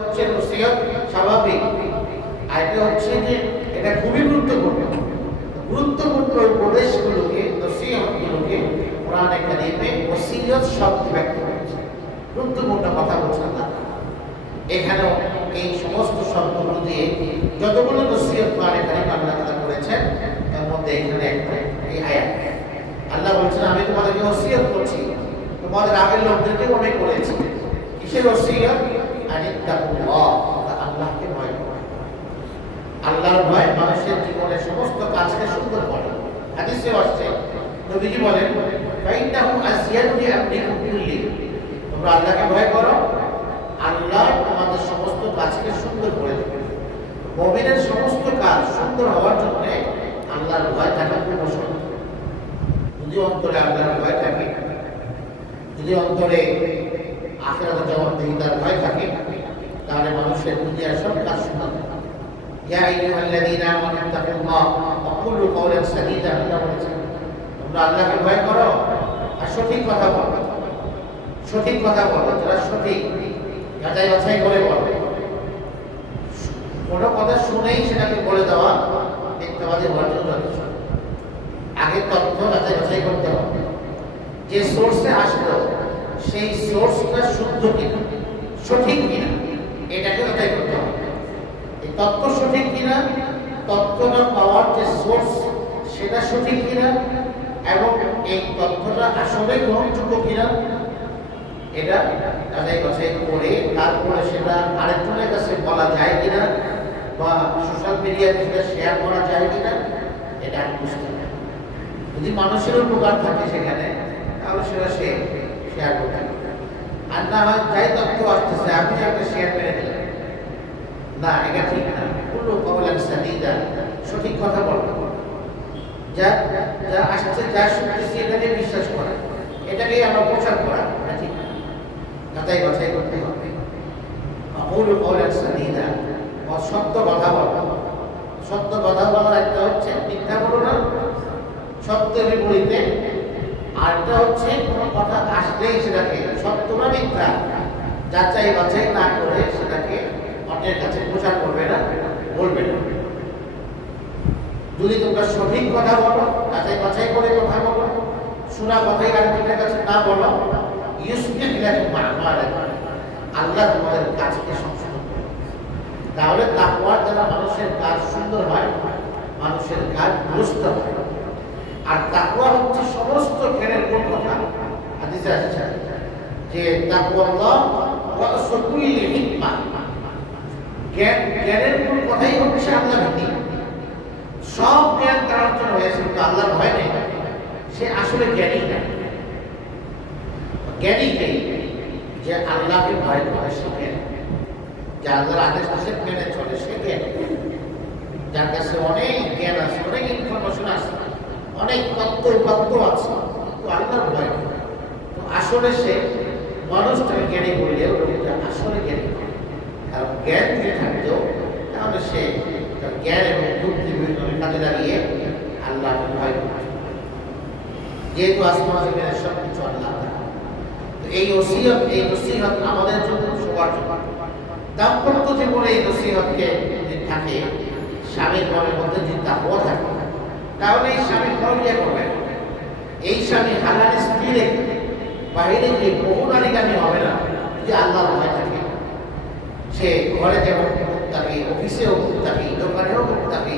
হচ্ছে নসিহত স্বাভাবিক। আর হচ্ছে যে এটা খুবই গুরুত্বপূর্ণ। গুরুত্বপূর্ণ উপদেশগুলোকে নসিহতগুলোকে কোরআনে কারিমে ওসিয়ত শব্দ ব্যক্ত করেছে। গুরুত্বপূর্ণ কথা বলছেন না। এখানেও এই সমস্ত শব্দগুলো দিয়ে যতগুলো নসিহত কোরআনে কারিম আল্লাহ তাআলা করেছেন, তার মধ্যে এখানে একটা এই আয়াত। আল্লাহ বলছেন, আমি তোমাদেরকে ওসিয়ত করছি। তোমাদের আগের লোকদেরকেও আমি করেছি কিসের আনিত্তাকুল্লাহ আল্লাহকে ভয় আল্লাহর ভয় মানুষের জীবনের সমস্ত কাজকে সুন্দর করে। হাদিসে আসছে, নবীজি বলেন, ফাইন্নাহু তোমরা আল্লাহকে ভয় করো, আল্লাহ তোমাদের সমস্ত কাজকে সুন্দর করে দেবে। মুমিনের সমস্ত কাজ সুন্দর হওয়ার জন্য আল্লাহর ভয় থাকা অসম্ভব। যদি অন্তরে আল্লাহর ভয় থাকে, যদি অন্তরে আখেরাতে জবাবদিহিতার ভয় থাকে তাহলে মানুষের দুনিয়ার সব কাজ শোনা আইয়ুহাল্লাযীনা আমানু তাকুল্লাহ ওয়া কুলু কাওলান সাদীদা, আল্লাহ বলেছেন, তোমরা আল্লাহকে ভয় করো আর সঠিক কথা বলো। সঠিক কথা বলো যেটা সঠিক, যাচাই বাছাই করে বলো। কোনো কথা শুনেই সেটাকে বলে দেওয়া মিথ্যাবাদী হওয়ার জন্য যথেষ্ট। আগে তথ্য যাচাই বাছাই করতে হবে। যে সোর্সে আসলো, সেই সোর্সটা শুদ্ধ কিনা, সঠিক কিনা এটাকে যাচাই করতে হবে? এই তথ্য সঠিক কিনা? তথ্যটা পাওয়ার যে সোর্স সেটা সঠিক কিনা? এবং এই তথ্যটা আসলে গ্রহণযোগ্য কিনা? এটা যাচাই বাছাই করে তারপরে সেটা আরেকজনের কাছে বলা যায় কিনা? বা সোশ্যাল মিডিয়াতে সেটা শেয়ার করা যায় কিনা? এটা আমি বুঝতে যদি মানুষের উপকার থাকে সেখানে, তাহলে সেটা সে শেয়ার করতে হয় যাই তথ্য আসতেছে, আপনি একটা শেয়ার করে দিলেন। না, এটা ঠিক না। পুরো কবলান সাদিদা, সঠিক কথা বলব যা যা আসছে, যা শুনতেছি, এটাকে বিশ্বাস করা এটাকেই আমরা প্রচার করা এটা ঠিক না। বাছাই করতে হবে। অমূল কবলান সাদিদা সত্য কথা বলো। সত্য কথা বলার একটা হচ্ছে, মিথ্যা বলো না। সত্যের বিপরীতে আরেকটা হচ্ছে কোনো কথা আসলেই সেটাকে সত্য না মিথ্যা। যাচাই বাছাই না করে সেটাকে অন্যের কাছে প্রচার করবে না, বলবে না। যদি তোমরা সঠিক কথা বলো, যাচাই বাছাই করে কথা বলো শোনা কথাই আরেকজনের কাছে না বলো, ইউসুফকে মিলাকে আল্লাহ তোমাদের কাজকে সংশোধন করে তাহলে তাকওয়ার দ্বারা মানুষের কাজ সুন্দর হয়, মানুষের কাজ দুরস্ত হয়। আর তাকওয়া হচ্ছে সমস্ত জ্ঞানের মূল কথা। হাদিসে আসছে যে তাকওয়াল্লাহ ওয়া আসকুল্লি হিকমা। জ্ঞান, জ্ঞানের মূল কথাই হচ্ছে আল্লাহ ভীতি সব জ্ঞান তার অর্জন হয়েছে, কিন্তু আল্লাহর ভয় নেই। সে আসলে জ্ঞানী না। কে? যে আল্লাহকে ভয় করে, সে জ্ঞানী। যে আল্লাহর আদেশ নিষেধ মেনে চলে, সে জ্ঞানী। যার কাছে অনেক জ্ঞান আছে, অনেক ইনফরমেশন আছে। অনেক তত্ত্ব উপাত্ত আছে কিন্তু আল্লাহর ভয় তো আসলে সে মানুষটাকে জ্ঞানী বললে লোকটা আসলে জ্ঞানী। কারণ জ্ঞান যদি থাকতো, তাহলে সে তার জ্ঞান এবং বুদ্ধি বিভিন্ন কাজে লাগিয়ে আল্লাহকে ভয় করত যেহেতু আসমান জমিনের সব কিছু আল্লাহ। তো এই ওসিয়ত এই নসিহত আমাদের জন্য সবার জন্য দাম্পত্য জীবনে এই নসিহতকে যদি থাকে, স্বামীর মনের মধ্যে যদি তাকওয়া থাকে তাহলে এই স্বামী পরকিয়া করবে? এই স্বামী হালাল স্ত্রী রেখে বাইরে যে বহু নারীগামী হবে না যে আল্লাহ ভয় থাকে। সে ঘরে যেমন থাকে, অফিসেও মুখ থাকে, দোকানেও মুখ থাকে,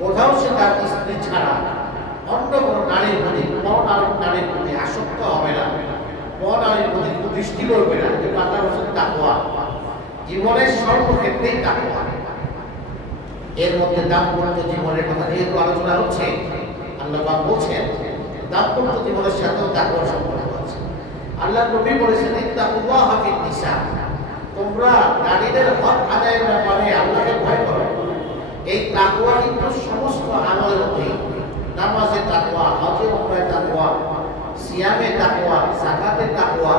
কোথাও সে তার স্ত্রী ছাড়া অন্য কোনো নারীর প্রতি, কোনো নারীর প্রতি আসক্ত হবে না, কোনো নারীর প্রতি দৃষ্টি করবে না, যে আল্লাহ হোসেন তাকওয়া। জীবনের সর্বক্ষেত্রেই তাকওয়া। এর মধ্যে দাম্পত্য জীবনের কথা যেহেতু আলোচনা হচ্ছে, আল্লাহ বলছেন, দাম্পত্য জীবনের সাথেও তাকওয়ার সম্পর্ক আছে আল্লাহ নবী বলেছেন, ইত্তাকুল্লাহ ফিন নিসা। তোমরা নারীদের হক আদায়ের ব্যাপারে আল্লাহকে ভয় করো। এই তাকওয়া কিন্তু সমস্ত আমলের মধ্যেই। নামাজে তাকওয়া, হজে উমরায় তাকওয়া, সিয়ামে তাকওয়া, যাকাতে তাকওয়া,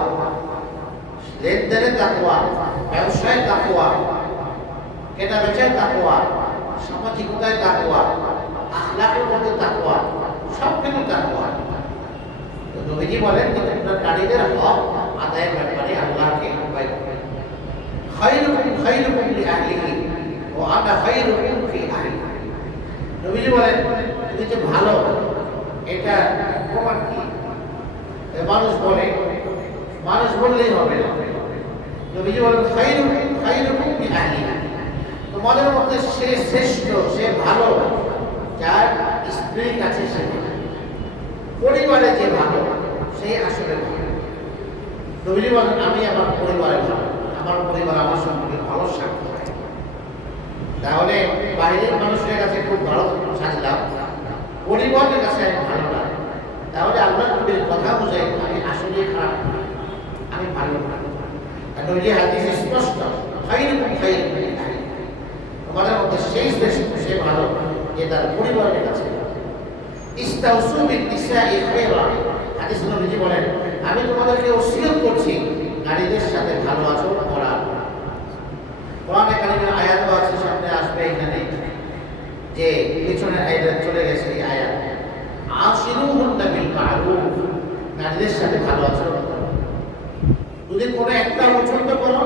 লেনদেনে তাকওয়া, ব্যবসায় তাকওয়া কেনা বেচায় তাকওয়া সামাজিকতায় তাকওয়া আখলাকের মধ্যে তাকওয়া সব কিন্তু তাকওয়া। তো নবীজি বলেন যে তোমরা নারীদের হক আদায়ের ব্যাপারে আল্লাহকে ভয় করো। খায়রুকুম খাইরুকুম লিআহলিহি ওয়া আনা খাইরুকুম ফি আহলি নবীজি বলেন, তুমি যে ভালো, এটা প্রমাণ কি? মানুষ বলে, মানুষ বললেই হবে না। নবীজি বলেন খাইরুকুম খাইরুকুম লিআহলিহি তোমাদের মধ্যে সে শ্রেষ্ঠ, সে ভালো, যার স্ত্রীর কাছে সে পরিবারে যে ভালো সেই আসলে ভালো। বলেন, আমি আমার পরিবারে ভালো। আমার পরিবার আমার সম্পর্কে ভালো সাক্ষ্য তাহলে বাইরের মানুষের কাছে খুব ভালো সাজলাম পরিবারের কাছে আমি ভালো না। তাহলে আল্লাহ নবীর কথা বুঝে আমি আসলে খারাপ। আমি ভালো না। নবীজি হাদিস স্পষ্ট, খাইরুকুম খাইরুকুম লিআহলিহি। তোমাদের মধ্যে সেই শ্রেষ্ঠ সে ভালো যে তার পরিবারের কাছে। ইস্তাউসু বিন নিসাই খায়রা বলেন, আমি তোমাদেরকে ওসিয়ত করছি, নারীদের সাথে ভালো আচরণ করা কোরআনে কারিমের আয়াতও আছে, সামনে আসবে এখানে, যে পিছনের আয়াত চলে গেছে এই আয়াত। আশিরুহুন্না বিল মারুফ নারীদের সাথে ভালো আচরণ করো। যদি কোনো একটা পছন্দ করো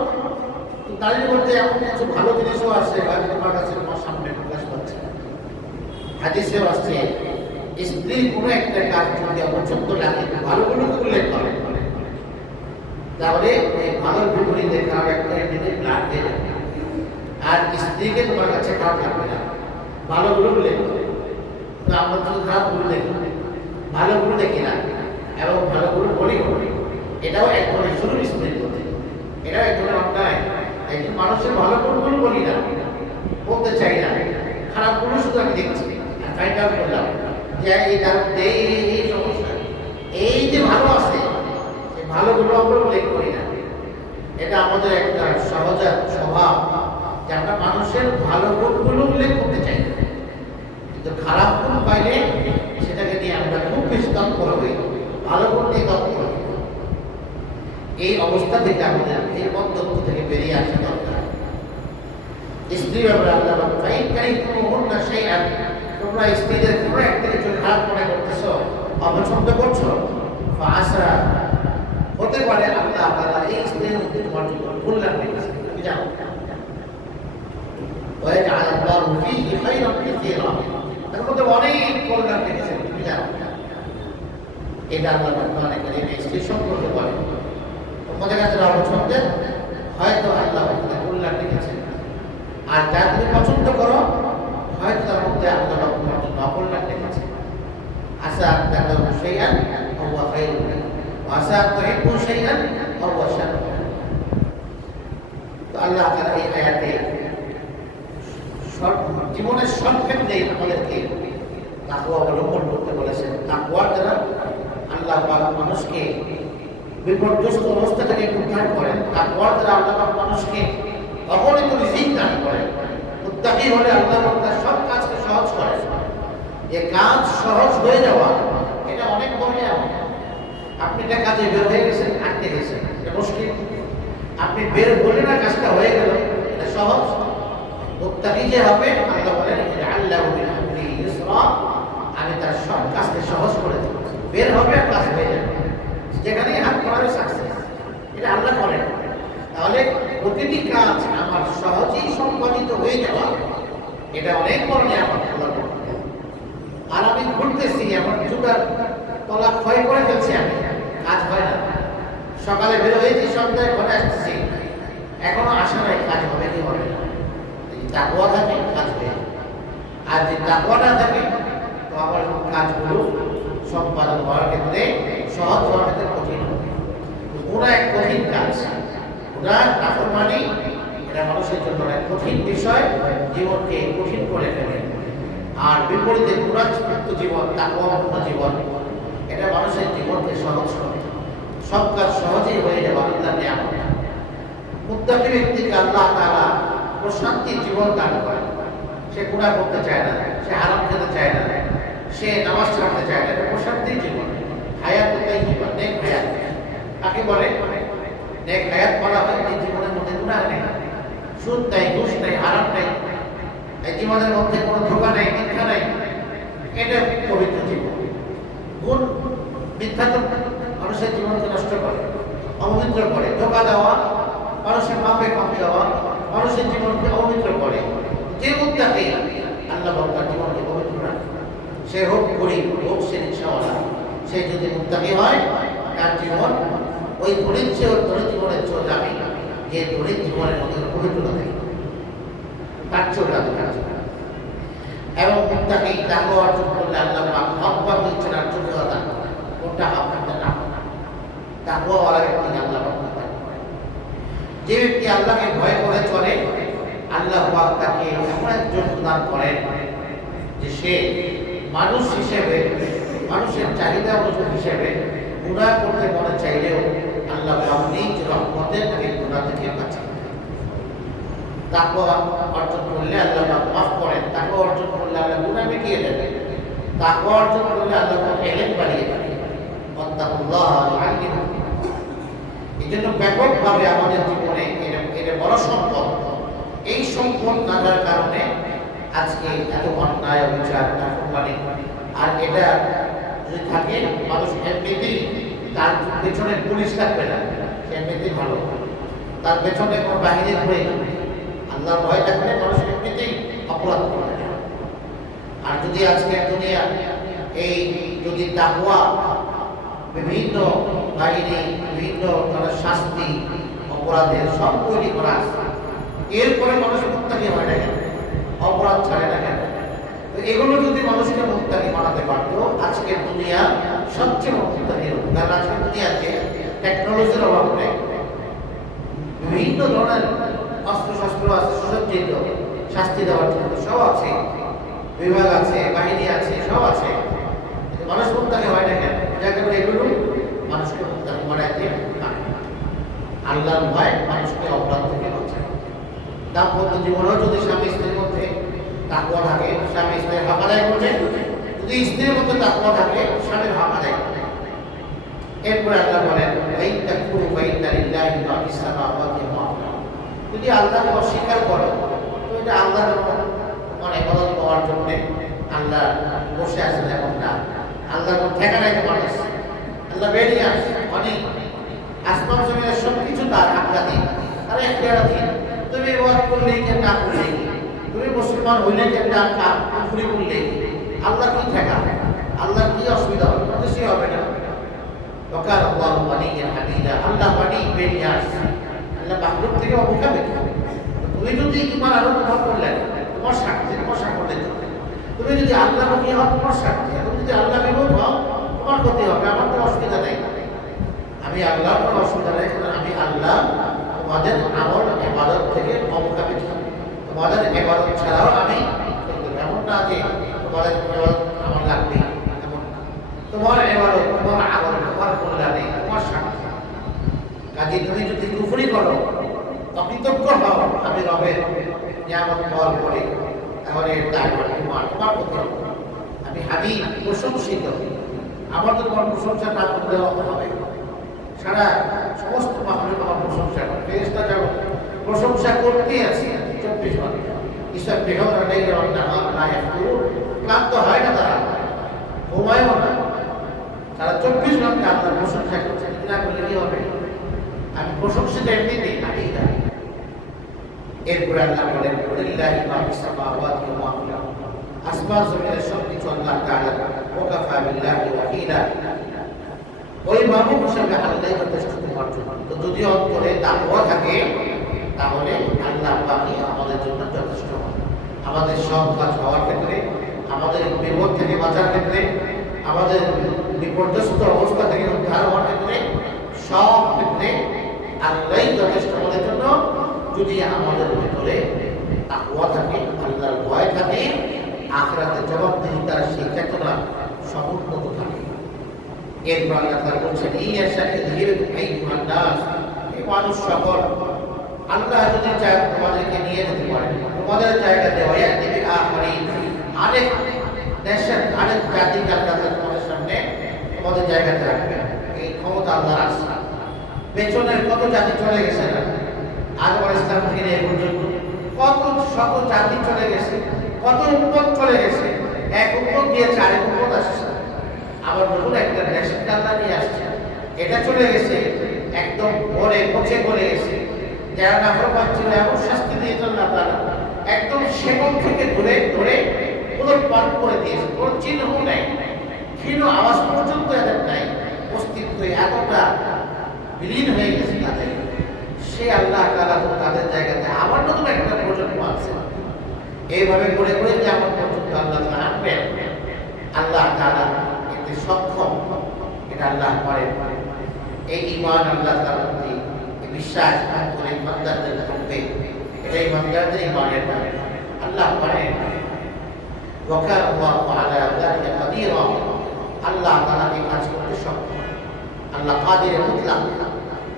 নারীর মধ্যে এমন কিছু ভালো জিনিসও আছে, হয়তো তোমার কাছে তোমার সামনে। হাদিসেও আসছে স্ত্রী কোনো একটা কাজ যদি অপছন্দ লাগে ভালোগুলো উল্লেখ করে তাহলে ওই ভালোর খারাপ একটা এমনিতে ব্লাড আর স্ত্রীকে তোমার কাছে খারাপ লাগবে না। ভালোগুলো উল্লেখ করে তো আমরা তো ভালোগুলো দেখি না, এবং ভালোগুলো বলি বলি এটাও এক ধরনের শুরু স্ত্রীর মধ্যে। এটাও এক ধরনের অন্যায়। একজন মানুষের ভালো গুণগুলো বলি না। বলতে চাই না। খারাপগুলো শুধু আমি দেখছি। ফাইন্ড আউট করলাম যে এই তার এই এই- সমস্যা এই যে ভালো আছে সেই ভালোগুলো আমরা উল্লেখ করি না। এটা আমাদের একটা সহজ স্বভাব যে আমরা মানুষের ভালো গুণগুলো উল্লেখ করতে চাই না। কিন্তু খারাপ গুণ পাইলে সেটাকে নিয়ে আমরা খুব বেশি তৎপর হই ভালো গুণ নিয়ে তৎপর হই। এই অবস্থা থেকে আমাদের এই মন্তব্য থেকে বেরিয়ে আসা দরকার। স্ত্রী ব্যাপারে আল্লাহ বলেন, "ফাইন কারিহতুমুহুন্না শাইআন", তোমরা স্ত্রীদের কোনো একটা কিছু খারাপ মনে করতেছো অপছন্দ করছো ফাসা হতে পারে আল্লাহ তাআলা এই স্ত্রীর মধ্যে তোমার জন্য কল্যাণ রেখেছেন তুমি জানো ويجعل الله فيه خيرا كثيرا তার মধ্যে অনেক কল্যাণ রেখেছেন তুমি জানো এটা আল্লাহ কোরআনে কারিমে স্ত্রী সম্পর্কে বলেন তোমাদের কাছে অপছন্দের হয়তো আল্লাহ ওখানে কল্যাণ রেখেছেন আর যা তুমি পছন্দ করো আশা আত্মাকে সেইয়ান অবা খাইরুল আশা আত্মাহিব্বু সেইয়ান অবা শার তো আল্লাহ তাআলা এই আয়াতে জীবনের সব ক্ষেত্রে আমাদেরকে তাকুয়া অবলম্বন করতে বলেছেন। তাকুয়ার দ্বারা আল্লাহ পাক মানুষকে বিপর্যস্ত অবস্থা থেকে উদ্ধার করেন। তাকুয়ার দ্বারা আল্লাহ মানুষকে অগণিত রিজিক দান করেন। মুত্তাকি হলে আল্লাহ তার সব কাজকে সহজ করেন। যে কাজ সহজ হয়ে যাওয়া, এটা অনেক বড় আপনি একটা কাজে বের হয়ে গেছেন, আটকে গেছেন, এটা মুশকিল। আপনি বের হলে না কাজটা হয়ে গেল, এটা সহজ। মুত্তাকি যে হবে, আল্লাহ বলেন আল্লাহ আমি তার সব কাজকে সহজ করে দেব। বের হবে আর কাজ হয়ে যাবে। যেখানেই হাত পড়াবে সাকসেস এটা আল্লাহ করেন। তাহলে প্রতিটি কাজ আমার সহজেই সম্পাদিত হয়ে যাওয়া, এটা অনেক বড় নিয়ামত। আর আমি ঘুরতেছি আমার জুতার তলা ক্ষয় করে ফেলছি আমি। কাজ হয় না। সকালে বের হয়েছি, সন্ধ্যায় ঘরে আসতেছি। এখনও আসা নাই কাজ হবে কি হবে না। যদি থাকে, কাজ হয়ে আর যদি তাকুয়া না থাকে, তো আমার কাজগুলো সম্পাদন করার ক্ষেত্রে, সহজ হওয়ার ক্ষেত্রে কঠিন হবে। ওরা এক কঠিন কাজ। ওরা নাফরমানি, এটা মানুষের জন্য এক কঠিন বিষয়। জীবনকে কঠিন করে ফেলে। আর বিপরীতে কুরাজমুক্ত জীবন তাকুয়াপূর্ণ জীবন। এটা মানুষের জীবনকে সহজ করে। সব কাজ সহজেই হয়ে যাবে আল্লাহ নিয়ামত। মুত্তাকি ব্যক্তিকে আল্লাহ তাআলা প্রশান্তির জীবন দান করে সে গুণা করতে চায় না, সে আরাম খেতে চায় না, সে নামাজ ছাড়তে চায় না। এটা প্রশান্তির জীবন। হায়াত তাইয়িবা নেক হায়াত। কাকে বলে? নেক হায়াত বলা হয় জীবনের মধ্যে গুনাহ নেই। সুদ নাই, ঘুষ নাই আরাম নাই। জীবনের মধ্যে কোনো ধোকা নাই মিথ্যা নাই। এটা পবিত্র জীবন। গুণ মিথ্যা মানুষের জীবনকে নষ্ট করে, অপবিত্র করে। ধোকা দেওয়া মানুষের মাপে কম দেওয়া মানুষের জীবনকে অপবিত্র করে। যে মুদ্রাকে আল্লাহ বাবা তার জীবনকে পবিত্র রাখে। সে হোক গরিব, হোক সে রিক্সাওয়ালা, সে যদি মুদ্রাকে হয়, তার জীবন ওই ধরির চেয়ে ধরে জীবনের চেয়েও দামি। যে ধরির জীবনের মধ্যে পবিত্রতা নেই। এবং তাকে অর্জন করলে আল্লাহ পাক হক বা বলছেন আর চোখে না আল্লাহ যে ব্যক্তি আল্লাহকে ভয় করে চলে, আল্লাহ পাক তাকে এমন একজন দান করেন। যে সে মানুষ হিসেবে, মানুষের চাহিদা অনুযায়ী হিসেবে গুণা করতে মনে চাইলেও আল্লাহ পাক নিজ রহমতে তাকে গুণা থেকে বাঁচান। তাকওয়া অর্জন করলে আল্লাহ পাক মাফ করেন তাকওয়া অর্জন করলে আল্লাহ অর্জন করলে আল্লাহ পাক এই ব্যাপকভাবে আমাদের জীবনে বড় সম্পদ, এই সম্পদ থাকার কারণে আজকে এত অন্যায় অবিচার, নাফরমানি। আর এটা যদি থাকে, মানুষ এমনিতেই তার পেছনে পুলিশ থাকবে না এমনিতেই ভালো। তার পেছনে কোনো বাহিনীর প্রয়োজন নেই আল্লাহর ভয় থাকলে মানুষ এমনিতেই অপরাধ করবে না আর যদি আজকে দুনিয়া এই যদি তাকুয়া বিভিন্ন বাহিনী, বিভিন্ন ধরনের শাস্তি অপরাধের সব তৈরি করা এরপরে মানুষ মুক্তাকি হয় না কেন? অপরাধ ছাড়ে না কেন? এগুলো যদি মানুষকে মুক্তাকি বানাতে পারতো, আজকের দুনিয়া সবচেয়ে মুক্তাকি হতো। কারণ আজকের দুনিয়াতে টেকনোলজির অভাব নেই। বিভিন্ন ধরনের অস্ত্র শস্ত্র আছে সুসজ্জিত শাস্তি দেওয়ার জন্য সব আছে। বিভাগ আছে, বাহিনী আছে, সব আছে। মানুষ মুক্তাকি হয় না। কেন যাকে বলে এগুলো মানুষকে মুক্তাকি না। আল্লাহর ভয় মানুষকে অপরাধ থেকে বাঁচায়। দাম্পত্য জীবনেও যদি স্বামী স্ত্রীর মধ্যে তাকুয়া থাকে, স্বামী স্ত্রীর হক আদায় করবে যদি স্ত্রীর মধ্যে তাকুয়া থাকে স্বামীর হক আদায় করবে এরপরে আল্লাহ বলেন এই তাকুরু ফাইন্না লিল্লাহি মা ফিস। যদি আল্লাহকে অস্বীকার করে, তো এটা আল্লাহর মানে বদল পাওয়ার জন্যে আল্লাহ বসে আছেন এখন না। আল্লাহ ঠেকানায় তোমার আছে আল্লাহ বেরিয়ে আসছে, অনেক। আসমান জমিনের সব কিছু তার আজ্ঞাধীন তার এখতিয়ারাধীন তুমি এবার করলেই কেন না করলে তুমি মুসলমান হইলে কেন না কাপুরি করলে আল্লাহ কি ঠেকা? আল্লাহ কি অসুবিধা? হবে সে হবে না। ওকার আল্লাহ মানি হামিদা, আল্লাহ মানি বেরিয়ে আসছে। আল্লাহ মাহলুক থেকে অবকাবে তুমি যদি তোমার আরও তোমার করলে তোমার স্বার্থে, তোমার সাফল্যের জন্য। তুমি যদি আল্লাহ বনি হও, তোমার স্বার্থে। তুমি যদি আল্লাহ বিরোধ হও, তোমার ক্ষতি হবে, আমার তো অসুবিধা নেই। আমি আল্লাহ কোনো অসুবিধা নেই আমি আল্লাহ তোমাদের আমল এবাদত থেকে অবকাবে তোমাদের এবাদত ছাড়াও আমি। এমন না যে তোমাদের এবাদত আমার লাগবে এমন না। তোমার এবাদত তোমার আমল, তোমার কল্যাণে, তোমার স্বার্থে। কাজে তুমি যদি করো। অকৃতজ্ঞ হও, আমি রবের নিয়ামত পাওয়ার পরে তাহলে তার তোমার। তোমার ক্ষতি আমি হাবি প্রশংসিত। আমার তো তোমার প্রশংসা না করলে হবে। সারা সমস্ত মানুষ আমার প্রশংসা করে ফেরেশতা জগৎ প্রশংসা করতেই আছে চব্বিশ ঘণ্টা। ঈশ্বর বেহর নেই না একটু। ক্লান্ত হয় না তারা? ঘুমায়ও না। তারা চব্বিশ ঘণ্টা আপনার প্রশংসা করছে না করলে কি হবে? আমি প্রশংসিত এমনিতেই, আমি না। এরপরে আল্লাহ বলেন লিল্লাহি মা ফিস সামাওয়াতি আসমান, জমিনের সব কিছু আল্লাহ তাআলা ওয়া কাফা বিল্লাহি ওয়াকিলা ওই মাহবুব হিসেবে আল্লাহ যথেষ্ট তোমার জন্য। তো যদি অন্তরে তাকওয়া থাকে, তাহলে আল্লাহ পাকি আমাদের জন্য যথেষ্ট। আমাদের সব কাজ হওয়ার ক্ষেত্রে, আমাদের বিপদ থেকে বাঁচার ক্ষেত্রে, আমাদের বিপর্যস্ত অবস্থা থেকে উদ্ধার হওয়ার ক্ষেত্রে, সব ক্ষেত্রে আল্লাহই যথেষ্ট আমাদের জন্য। যদি আমাদের ভিতরে তাকওয়া থাকে, আল্লাহর ভয় থাকে আখরাতে জবাবদিহিতার সেই চেতনা সমুন্নত থাকে। এরপর আল্লাহ তাআলা বলছেন ইয়াশা ইযহিরুকুম আইয়ুহান নাস এই মানুষ সকল, আল্লাহ যদি চায় তোমাদেরকে নিয়ে যেতে পারেন তোমাদের জায়গাতে ওয়ায়াতি বি আখরিন আরেক দেশের আরেক জাতিকে আল্লাহ তোমাদের সামনে তোমাদের জায়গাতে রাখবেন। এই ক্ষমতা আল্লাহর আছে। পেছনের কত জাতি চলে গেছে? না আদম আলাইহিস সালাম থেকে পর্যন্ত কত শত জাতি চলে গেছে, কত উন্নত চলে গেছে। এক উন্নত দিয়েছে আরেক উন্নত আসছে। আবার নতুন একটা ন্যাশন আল্লাহ নিয়ে আসছে। এটা চলে গেছে, একদম ভরে পচে করে গেছে। যারা নাফরমান ছিল এমন শাস্তি দিয়েছেন না তাআলা একদম সেবন থেকে ধরে ধরে পুনর্পান করে দিয়েছে। কোনো চিহ্ন নাই। ক্ষীণ আওয়াজ পর্যন্ত এদের নাই। অস্তিত্ব এতটা বিলীন হয়ে গেছে তাদের সে আল্লাহ তাআলা তো তাদের জায়গাতে আবার নতুন একটা প্রজন্ম আছে এইভাবে করে করে যেমন পর্যন্ত আল্লাহ তাআলা আনবেন আল্লাহ তাআলা এতে সক্ষম এটা আল্লাহ করেন এই ইমান আল্লাহ তাআলার প্রতি এই বিশ্বাস করে ইমানদারদের করবে এটা ইমানদারদের ইমানের নাম আল্লাহ করেন وكان الله على ذلك قديرا আল্লাহ তাআলা এই কাজ করতে সক্ষম আল্লাহ কাদের মুতলাক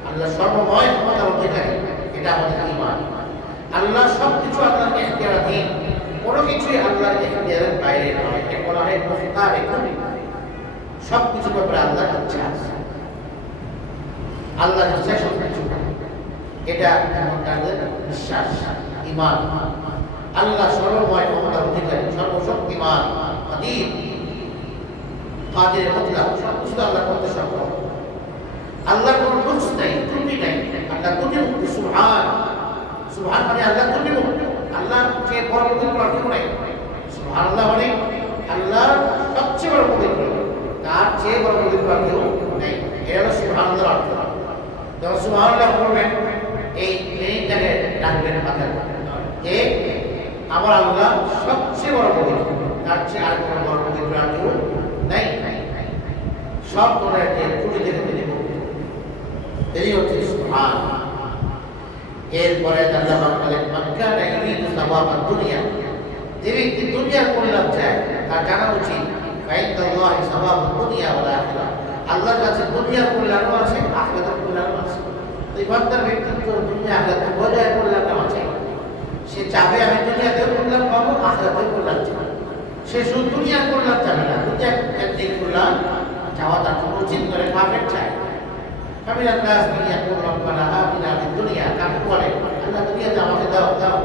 আল্লাহ সর্বময় ক্ষমতার অধিকারী। এটা আমাদের ইমান আল্লাহ সব কিছু আল্লাহর এখতিয়ারাধীন কোনো কিছুই আল্লাহর এখতিয়ারের বাইরে নয়। এটা বলা হয় মুখতার এখানে সব কিছু ব্যাপারে আল্লাহর ইচ্ছা আছে। আল্লাহর ইচ্ছা সব কিছু এটা আমাদের বিশ্বাস ইমান আল্লাহ সর্বময় ক্ষমতার অধিকারী, সর্বশক্তিমান আদিম কাদের মতলাক সব কিছু আল্লাহ করতে সক্ষম। আল্লাহ কোনো দোষ নাই, ত্রুটি নাই। আল্লাহ ত্রুটি মুক্ত সুবহান। সুবহান মানে আল্লাহ ত্রুটি মুক্ত আল্লাহ যে বড় পবিত্র আর কেউ নেই। সুবহান আল্লাহ মানে আল্লাহ সবচেয়ে বড় পবিত্র। তার চেয়ে বড় পবিত্র আর কেউ নেই। এটা হলো সুবহান আল্লাহর অর্থ। যখন সুবহান আল্লাহ বলবেন, এই মেয়েটাকে রাখবেন মাথায়। যে আমার আল্লাহ সবচেয়ে বড় পবিত্র। তার চেয়ে আর কোনো বড় পবিত্র আর কেউ নেই। সব ধরনের ত্রুটি থেকে এই হচ্ছে সুবহান। এরপরে আল্লাহ বলেন, মক্কা না ইরিদু সাওয়াবাদ দুনিয়া। যে ব্যক্তি দুনিয়ার কল্যাণ চায়, তার জানা উচিত, ফাইন্দাল্লাহি সাওয়াবুদ দুনিয়া ওয়াল আখিরাহ। আল্লাহর কাছে দুনিয়ার কল্যাণও আছে, আখিরাতের কল্যাণও আছে। তো ইমানদার ব্যক্তিত্ব দুনিয়া আখিরাতে বজায় কল্যাণ আছে। সে চাবে, আমি দুনিয়াতেও কল্যাণ পাবো, আখিরাতেও কল্যাণ চাই সে শুধু দুনিয়ার কল্যাণ চাবে না, দুনিয়ার কল্যাণ চাওয়া তার কোনো উচিত করে কাফের চায়। فمن الناس من يقول ربنا آتنا في الدنيا كم বলে আল্লাহ দুনিয়াতে আমাকে দাও দাও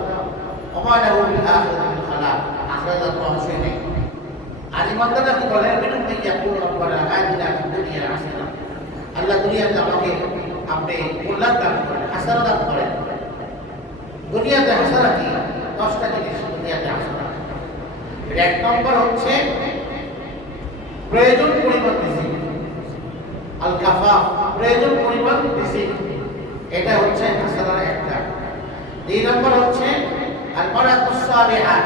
وما له في الآخرة من خلاق আখিরাতে কোনো অংশই নেই আর ইমানদাররা কি বলে মিনুম من يقول ربنا آتنا في الدنيا حسنة আল্লাহ দুনিয়াতে আমাকে আপনি কল্যাণ দান করেন হাসানা দান করেন দুনিয়াতে হাসানা কি দশটা জিনিস দুনিয়াতে হাসানা এর এক নম্বর হচ্ছে প্রয়োজন পরিমাণ রিজিক আল কাফা প্রয়োজন পরিমাণ রিজিক এটা হচ্ছে হাসানার একটা। দুই নম্বর হচ্ছে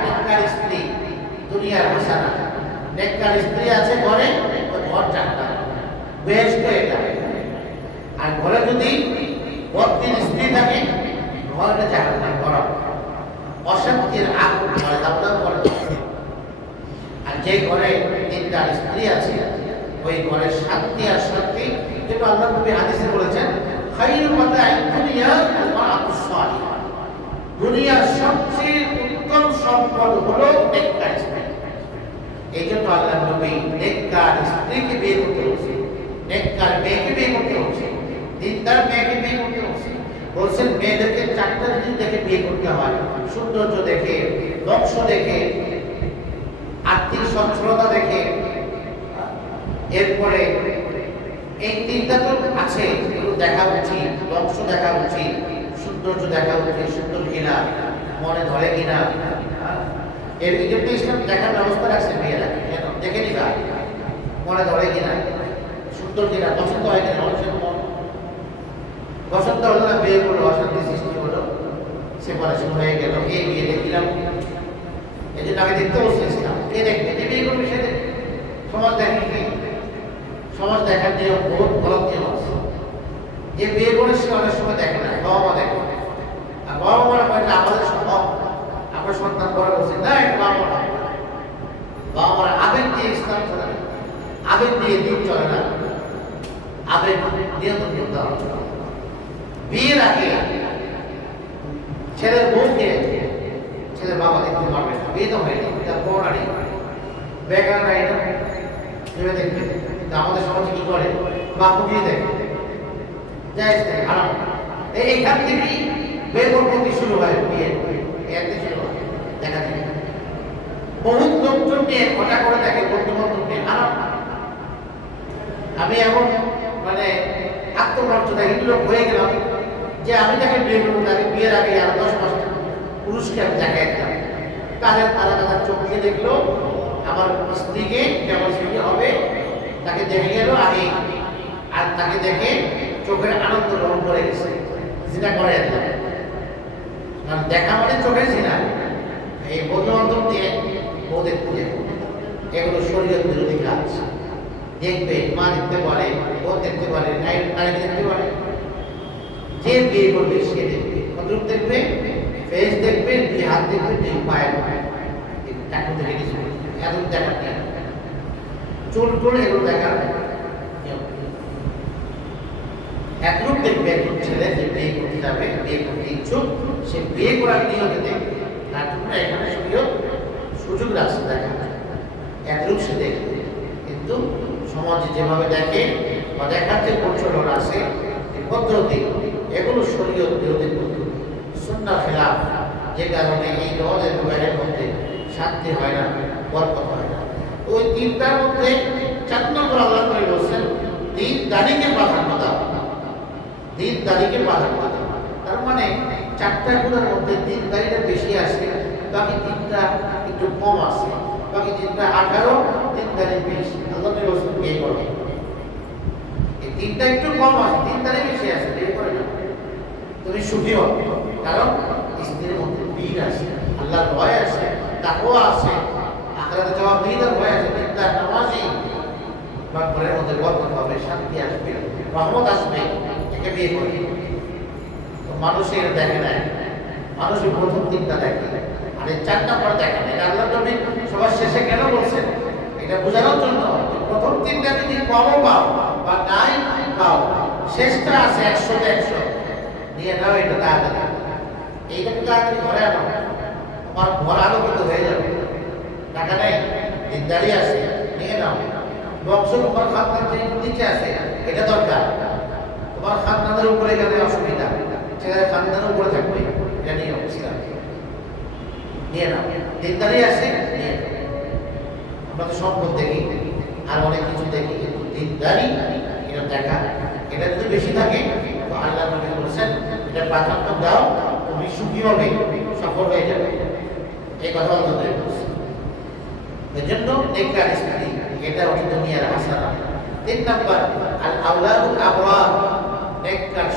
নেককার স্ত্রী, দুনিয়ার হাসানা। নেককার স্ত্রী আছে ঘরে ঘর চারটা। বেহেশত এটা। আর ঘরে যদি বত্রিশ স্ত্রী থাকে জাহান না গরম অশান্তির আগুন ঘরে করে। আর যে ঘরে তিনটার স্ত্রী আছে, ওই ঘরে শান্তি আর শান্তি যেটা আল্লাহ নবী হাদিসে বলেছেন, খাইরু মাতা দুনিয়া মারাতুস সালিহা দুনিয়ার সবচেয়ে উত্তম সম্পদ হলো নেককার স্ত্রী। এই জন্য আল্লাহ নবী নেককার স্ত্রীকে বিয়ে করতে হচ্ছে নেককার মেয়েকে বিয়ে করতে হচ্ছে দিনদার মেয়েকে বিয়ে করতে হচ্ছে বলছেন, মেয়েদেরকে চারটা জিনিস দেখে বিয়ে করতে হয়। সৌন্দর্য দেখে বংশ দেখে, আর্থিক সচ্ছলতা দেখে, এরপরে এই তিনটা তো আছে। এগুলো দেখা উচিত, বংশ দেখা উচিত, সৌন্দর্য দেখা উচিত, সুন্দর কিনা, মনে ধরে কিনা। এর এই জন্য দেখার ব্যবস্থা রাখছে মেয়েরা। কেন? দেখে নিবা। মনে ধরে কিনা, সুন্দর কিনা, পছন্দ হয় কিনা মানুষের মন পছন্দ হলো না, বিয়ে করল অশান্তি সৃষ্টি হলো, সে পড়াশোনা হয়ে গেল। এই বিয়ে দেখলাম। এই জন্য আমি দেখতে বসছি ইসলাম। কে দেখবে? যে বিয়ে করবে সে সমাজ দেখে সমাজ নিয়ম বহুত গলত নিয়ম আছে যে বিয়ে করে সে অনেক সময় দেখে না বাবা মা দেখে আর বাবা মারা হয় যে আমাদের স্বভাব, আমরা সন্তান বড় করছি। না, এটা বাবা মা বাবা মারা আবেগ দিয়ে ইসলাম চলে না। আবেগ দিয়ে দিন চলে না। আবেগ নিয়ন্ত্রণ করতে হবে বিয়ের আগে ছেলের বউকে ছেলের বাবা দেখতে পারবে না। বিয়ে তো হয়নি তার করোনা নেই বেকার নাই না। ভেবে দেখবে। আমাদের সমাজে কি করে? বাপু বিয়ে দেখে যাই হারাম। এই এইখান থেকেই বেগরপতি শুরু হয় বিয়ে। এতে শুরু হয়। দেখা যায়। বহুত লোকজন নিয়ে ঘটা করে দেখে বন্ধু বান্ধব নিয়ে হারাম। আমি এমন মানে আত্মমর্যাদা লোক হয়ে গেলাম যে আমি তাকে বিয়ে করব, তাকে বিয়ের আগে আরও দশ পাঁচটা পুরুষকে আমি দেখাই দিলাম তাহলে তারা তাদের চোখ দিয়ে দেখল, আমার স্ত্রীকে কেমন স্ত্রী হবে তাকে দেখে গেল আগে আর তাকে দেখে চোখের আনন্দ গ্রহণ করে গেছে। জিনা করে দেখা মানে চোখের জিনা এই বন্ধু বান্ধব দিয়ে দেখতে যাব এগুলো শরীর বিরোধী কাজ। দেখবে, মা দেখতে পারে বোন দেখতে পারে, নারী দেখতে পারে। যে বিয়ে করবে, সে দেখবে। কতটুকু দেখবে? ফেস দেখবে, দুই হাত দেখবে, দুই পায়ে টাকু দেখে কিছু এত দেখার চুল টুল এগুলো দেখার দেখবে ছেলে যে বিয়ে করতে যাবে, বিয়ে করতে ইচ্ছুক, সে বিয়ে করার দেখবে। এখানে সুযোগ রাখছে দেখা সে দেখবে। কিন্তু সমাজে যেভাবে দেখে বা দেখার যে প্রচলন আছে পদ্ধতি, এগুলো শরীয় বিরোধী পদ্ধতি সুন্না খেলাফ, যে কারণে এই দলের মধ্যে শান্তি হয় না, বরকত হয় ওই তিনটার মধ্যে চার নম্বর আল্লাহ করে বলছেন তিন দাড়িকে প্রাধান্য দাও দিন দাড়িকে প্রাধান্য দাও তার মানে চারটা গুণের মধ্যে দিন দাড়িটা বেশি আছে, বাকি তিনটা একটু কম আছে। বাকি তিনটা আঠারো, তিন দাড়ি বেশি। আল্লাহ নবী বলছেন বিয়ে করবে তিনটা একটু কম আছে, তিন দাড়ি বেশি আছে বিয়ে করে তুমি সুখী হও, কারণ স্ত্রীর মধ্যে দিন আছে, আল্লাহর ভয় আছে, তাকওয়া আছে আখরাতে জবাব দিনের ভয় আছে তিনটা নামাজি বা ঘরের মধ্যে বরকত হবে, শান্তি আসবে, রহমত আসবে, একে বিয়ে করে। তো মানুষের দেখে না মানুষের প্রথম দিকটা দেখে আর এই চার নম্বর দেখে না এটা আল্লাহ নবী সবার শেষে কেন বলছেন? এটা বোঝানোর জন্য প্রথম তিনটা যদি কমও পাও বা নাই পাও, শেষটা আছে একশোতে একশো। নিয়ে নাও এটা তাড়াতাড়ি। এইটাকে তাড়াতাড়ি ঘরে আনো আমার ঘর আলোকিত হয়ে যাবে। টাকা নেই দিনদারি আছে, নিয়ে নাও। বংশ তোমার খাতনার যে নিচে আছে, এটা দরকার। তোমার খাতনাদের উপরে গেলে অসুবিধা সেটা খাতনার উপরে থাকবে, এটা নিয়ে অবস্থা। নিয়ে নাও। দিনদারি আছে, নিয়ে আমরা তো সম্পদ দেখি আর অনেক কিছু দেখি, কিন্তু দিনদারি এটা দেখা, এটা যদি বেশি থাকে, তো আল্লাহ নবী বলেছেন, এটা প্রাধান্য দাও, তুমি সুখী হবে সফল হয়ে যাবে। এই কথা আল্লাহ নবী বলেছেন এই জন্য নেককার স্ত্রী এটা হচ্ছে দুনিয়ার হাসানা তিন নম্বর আল আউলাদুল আবরার নেককার